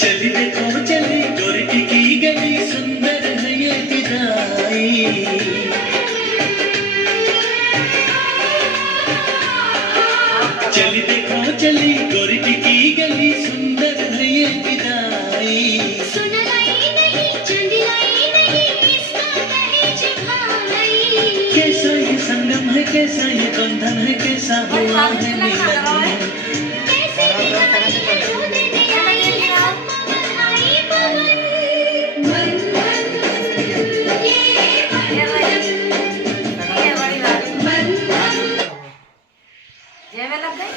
चली देखो चली गोरटी की गली सुंदर है ये विदाई। चली देखो चली गोरटी की गली सुंदर है ये विदाई। सुनलाई नहीं चंदिलाई नहीं इसका दहेज भाई। कैसा ये संगम है कैसा ये बंधन है कैसा हुआ है मिलन। कैसे दिवाली दूध दिया ये सब बधाई पवन। बंधन ये बंधन बंधन। जेवे लग गई।